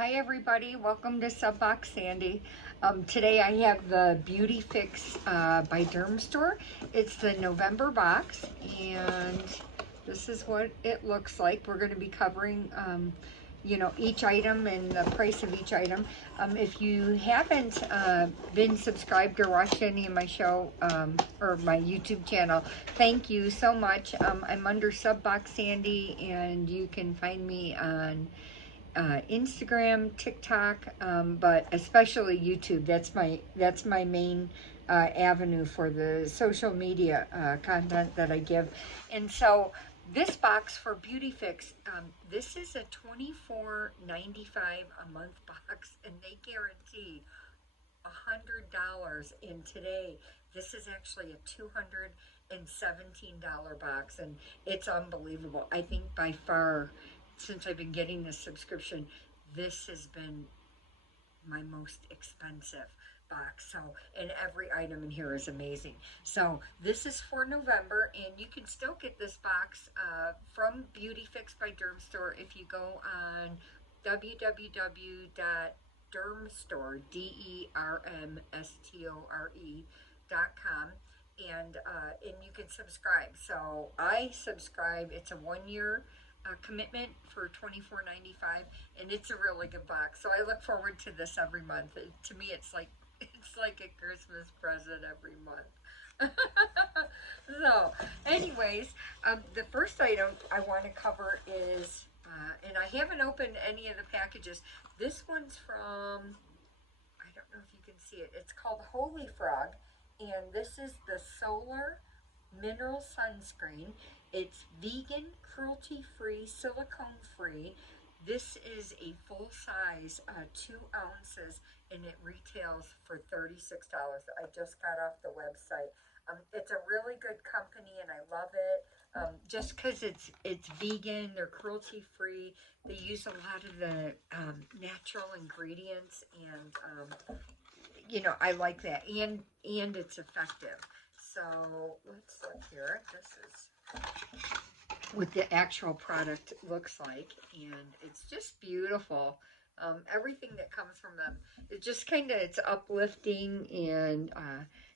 Hi everybody, welcome to Subbox Sandy. Today I have the Beautyfix by Dermstore. It's the November box and this is what it looks like. We're going to be covering each item and the price of each item. If you haven't been subscribed or watched any of my show or my YouTube channel, thank you so much. I'm under Subbox Sandy and you can find me on Instagram, TikTok, but especially YouTube. That's my main avenue for the social media content that I give. And so this box for Beautyfix, this is a $24.95 a month box, and they guarantee $100. And today, this is actually a $217 box, and it's unbelievable. I think by far, since I've been getting this subscription, this has been my most expensive box. So, and every item in here is amazing. So this is for November, and you can still get this box from Beautyfix by Dermstore if you go on www.dermstore, DERMSTORE.com, and you can subscribe. So I subscribe. It's a 1-year commitment for $24.95, and it's a really good box. So I look forward to this every month. To me, it's like a Christmas present every month. So, anyways, the first item I want to cover is, and I haven't opened any of the packages. This one's from, I don't know if you can see it. It's called Holy Frog, and this is the Solar Mineral Sunscreen. It's vegan, cruelty-free, silicone-free. This is a full size, 2 ounces, and it retails for $36. I just got off the website. It's a really good company, and I love it. Just because it's vegan, they're cruelty-free. They use a lot of the natural ingredients, and I like that, and it's effective. So let's look here. This is what the actual product looks like, and it's just beautiful. Everything that comes from them, it just it's uplifting and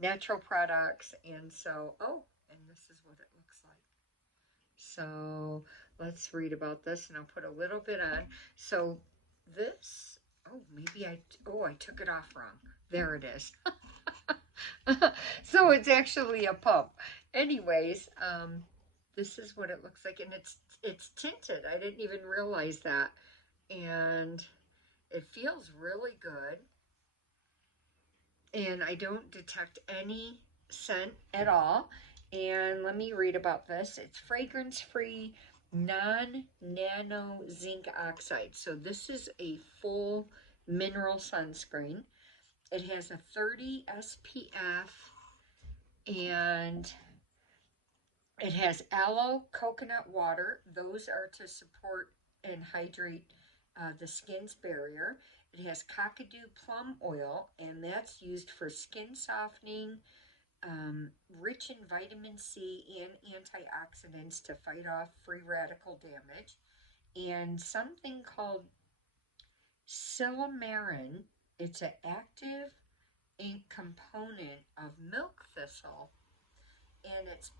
natural products, and so, and this is what it looks like. So let's read about this, and I'll put a little bit on. So this, I took it off wrong. There it is. So it's actually a pump. Anyways, this is what it looks like, and it's tinted. I didn't even realize that, and it feels really good, and I don't detect any scent at all. And let me read about this. It's fragrance-free, non-nano zinc oxide. So this is a full mineral sunscreen. It has a 30 SPF, and it has aloe, coconut water. Those are to support and hydrate the skin's barrier. It has cockadoo plum oil, and that's used for skin softening, rich in vitamin C and antioxidants to fight off free radical damage. And something called silymarin. It's an active component of milk thistle, and it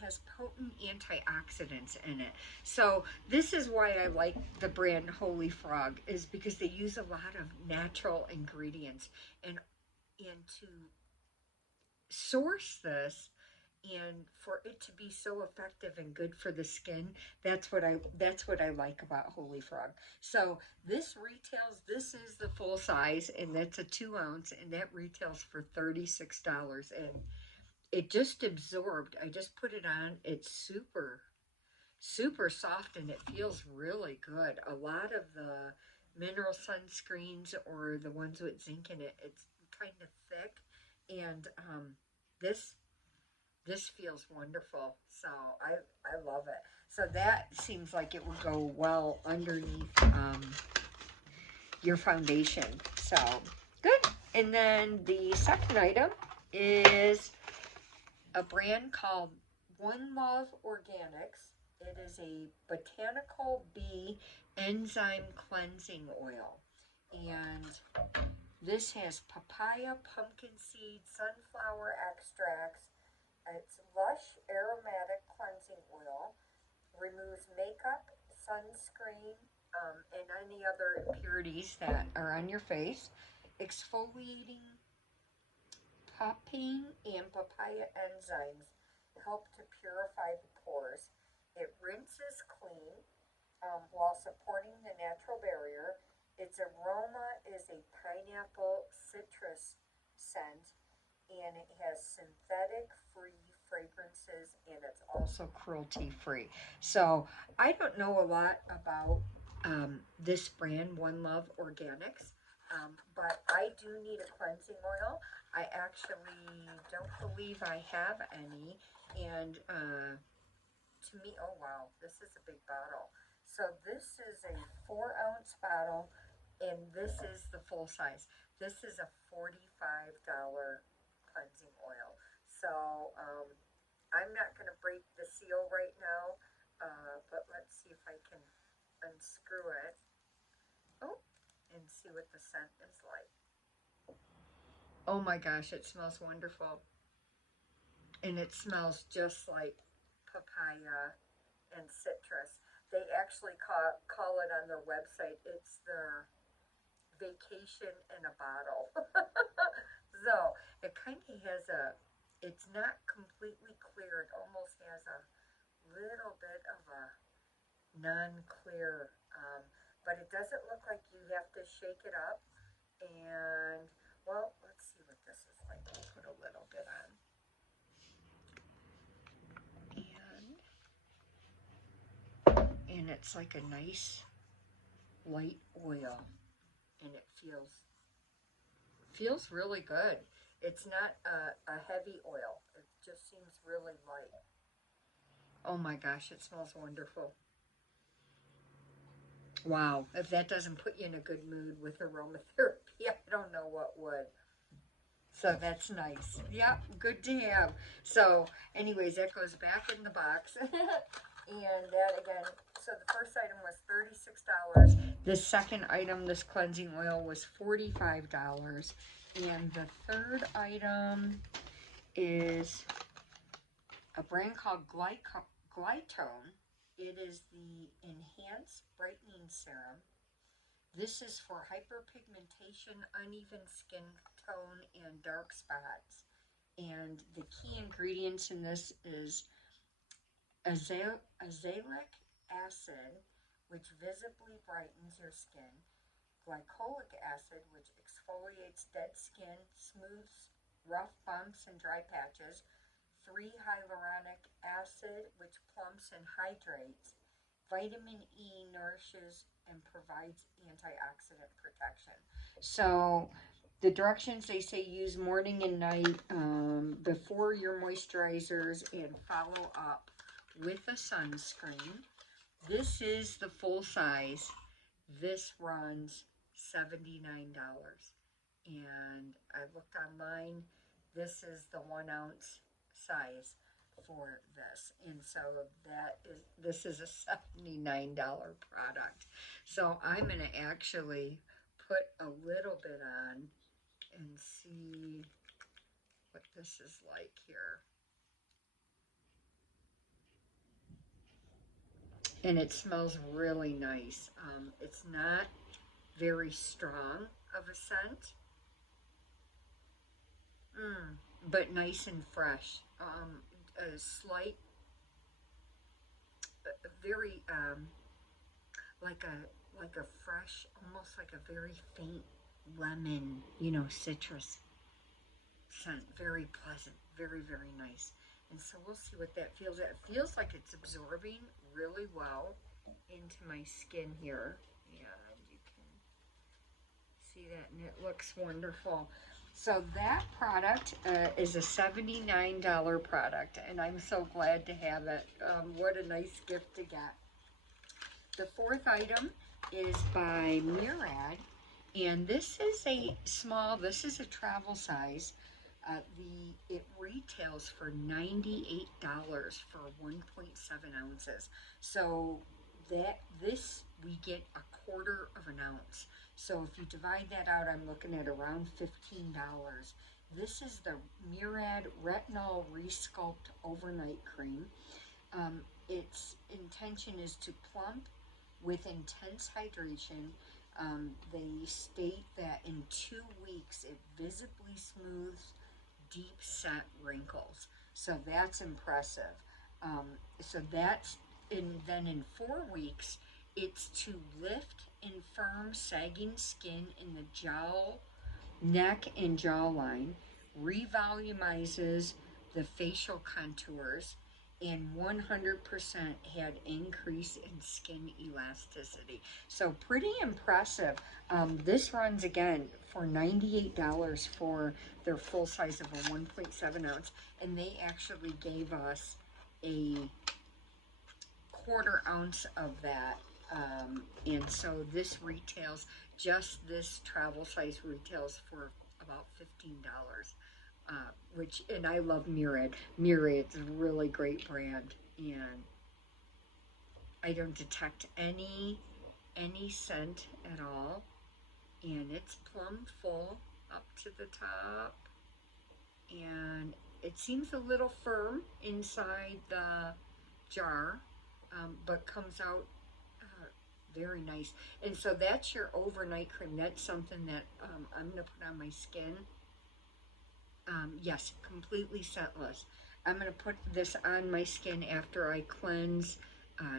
has potent antioxidants in it. So this is why I like the brand Holy Frog, is because they use a lot of natural ingredients, and to source this and for it to be so effective and good for the skin, that's what I like about Holy Frog. So this is the full size, and that's a 2 ounce, and that retails for $36. And it just absorbed. I just put it on. It's super, super soft, and it feels really good. A lot of the mineral sunscreens or the ones with zinc in it, it's kind of thick, and this feels wonderful. So I love it. So that seems like it would go well underneath your foundation. So good. And then the second item is a brand called One Love Organics. It is a botanical bee enzyme cleansing oil. And this has papaya, pumpkin seed, sunflower extracts. It's lush aromatic cleansing oil. Removes makeup, sunscreen, and any other impurities that are on your face. Exfoliating, popping, and papaya enzymes help to purify the pores. It rinses clean while supporting the natural barrier. Its aroma is a pineapple citrus scent, and it has synthetic free fragrances, and it's also cruelty free. So I don't know a lot about this brand, One Love Organics, but I do need a cleansing oil. I actually don't believe I have any, and to me, oh wow, this is a big bottle. So this is a 4 ounce bottle, and this is the full size. This is a $45 cleansing oil. So I'm not going to break the seal right now, but let's see if I can unscrew it. Oh, and see what the scent is like. Oh my gosh, it smells wonderful. And it smells just like papaya and citrus. They actually call it on their website, it's their vacation in a bottle. So it kind of has it's not completely clear. It almost has a little bit of a non-clear, but it doesn't look like you have to shake it up. And well, let's see what this is like. I'll put a little bit on. And it's like a nice light oil, and it feels really good. It's not a heavy oil. It just seems really light. Oh my gosh, it smells wonderful. Wow, if that doesn't put you in a good mood with aromatherapy, I don't know what would. So that's nice. Yeah, good to have. So, anyways, that goes back in the box. And that again, so the first item was $36. The second item, this cleansing oil, was $45. And the third item is a brand called Glytone. It is the Enhanced Brightening Serum. This is for hyperpigmentation, uneven skin tone, and dark spots. And the key ingredients in this is azelaic acid, which visibly brightens your skin, glycolic acid, which exfoliates dead skin, smooths rough bumps and dry patches, 3-hyaluronic acid, which plumps and hydrates, vitamin E nourishes and provides antioxidant protection. So the directions, they say use morning and night before your moisturizers, and follow up with a sunscreen. This is the full size. This runs $79. And I looked online. This is the 1 ounce size for this, and so this is a $79 product. So I'm going to actually put a little bit on and see what this is like here. And it smells really nice. It's not very strong of a scent, but nice and fresh. A slight, very like a fresh, almost like a very faint lemon, citrus scent. Very pleasant, very, very nice. And so we'll see what that feels. It feels like it's absorbing really well into my skin here. And you can see that, and it looks wonderful. So that product is a $79 product, and I'm so glad to have it. What a nice gift to get. The fourth item is by Murad, and this is this is a travel size. It retails for $98 for 1.7 ounces. So this we get a quarter of an ounce. So if you divide that out, I'm looking at around $15. This is the Murad Retinol Resculpt Overnight Cream. Its intention is to plump with intense hydration. They state that in 2 weeks it visibly smooths deep set wrinkles. So that's impressive. So that's then in 4 weeks, it's to lift and firm sagging skin in the jowl, neck, and jawline, revolumizes the facial contours, and 100% had increase in skin elasticity. So pretty impressive. This runs again for $98 for their full size of a 1.7 ounce, and they actually gave us a quarter ounce of that. And so this retails, just this travel size retails for about $15. Which, and I love Murad. Murad's a really great brand, and I don't detect any scent at all, and it's plum full up to the top, and it seems a little firm inside the jar, but comes out very nice. And so that's your overnight cream. That's something that I'm gonna put on my skin. Yes, completely scentless. I'm going to put this on my skin after I cleanse,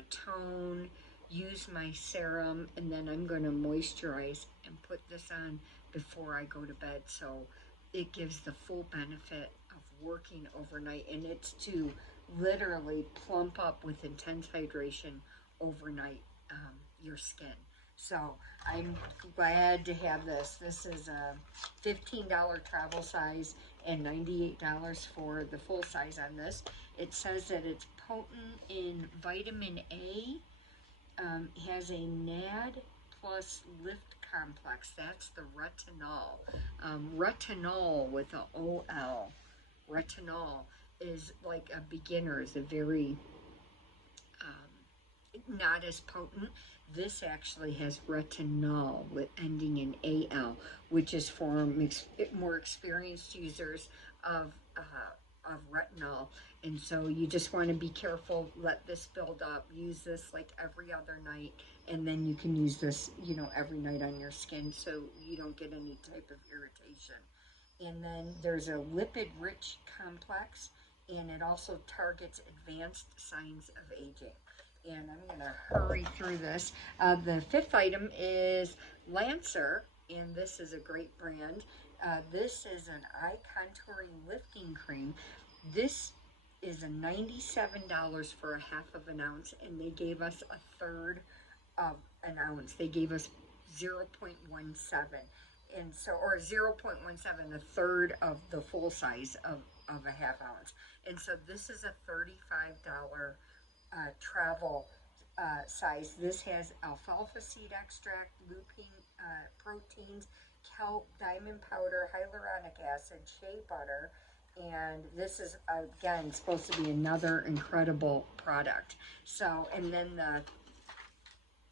tone, use my serum, and then I'm going to moisturize and put this on before I go to bed. So it gives the full benefit of working overnight, and it's to literally plump up with intense hydration overnight your skin. So I'm glad to have this. This is a $15 travel size and $98 for the full size on this. It says that it's potent in vitamin A, has a NAD plus lift complex. That's the retinol. Retinol with a OL. Retinol is like a beginner, is a very not as potent. This actually has retinol with ending in AL, which is for more experienced users of retinol. And so you just want to be careful, let this build up, use this like every other night, and then you can use this, every night on your skin so you don't get any type of irritation. And then there's a lipid-rich complex, and it also targets advanced signs of aging. And I'm going to hurry through this. The fifth item is Lancer, and this is a great brand. This is an eye contouring lifting cream. This is a $97 for a half of an ounce, and they gave us a third of an ounce. They gave us 0.17, and so, or 0.17, a third of the full size of a half ounce. And so this is a $35 travel size. This has alfalfa seed extract, lupine proteins, kelp, diamond powder, hyaluronic acid, shea butter, and this is again supposed to be another incredible product. So, and then the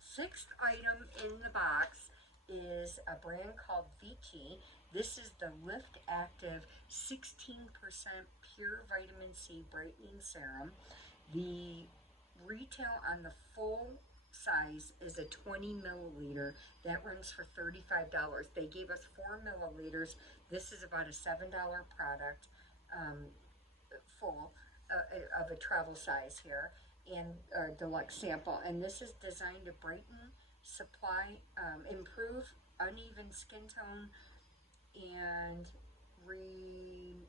sixth item in the box is a brand called Vichy. This is the Lift Active 16% pure vitamin C brightening serum. The retail on the full size is a 20 milliliter. That runs for $35. They gave us 4 milliliters. This is about a $7 product, full of a travel size here, and deluxe sample. And this is designed to brighten, supply, improve uneven skin tone, and reduce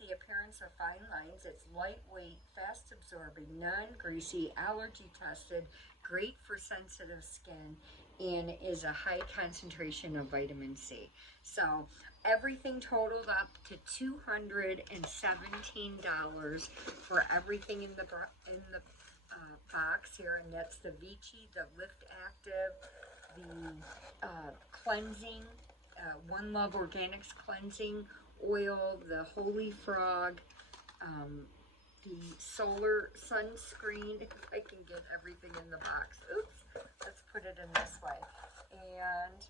the appearance of fine lines. It's lightweight, fast absorbing, non-greasy, allergy tested, great for sensitive skin, and is a high concentration of vitamin C. So everything totaled up to $217 for everything in the box here, and that's the Vichy, the Lift Active, the cleansing, One Love Organics cleansing oil, the Holy Frog, the solar sunscreen, if I can get everything in the box, oops, let's put it in this way. And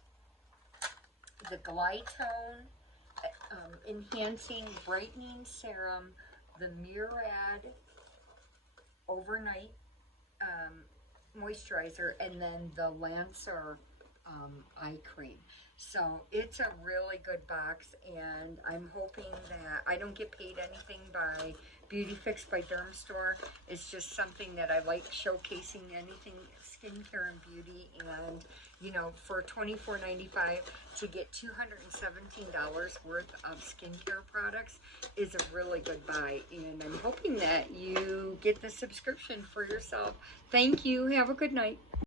the Glytone Enhancing Brightening Serum, the Murad Overnight Moisturizer, and then the Lancer eye cream. So it's a really good box, and I'm hoping that I don't get paid anything by Beautyfix by Dermstore. It's just something that I like, showcasing anything skincare and beauty. And you know, for $24.95 to get $217 worth of skincare products is a really good buy. And I'm hoping that you get the subscription for yourself. Thank you. Have a good night.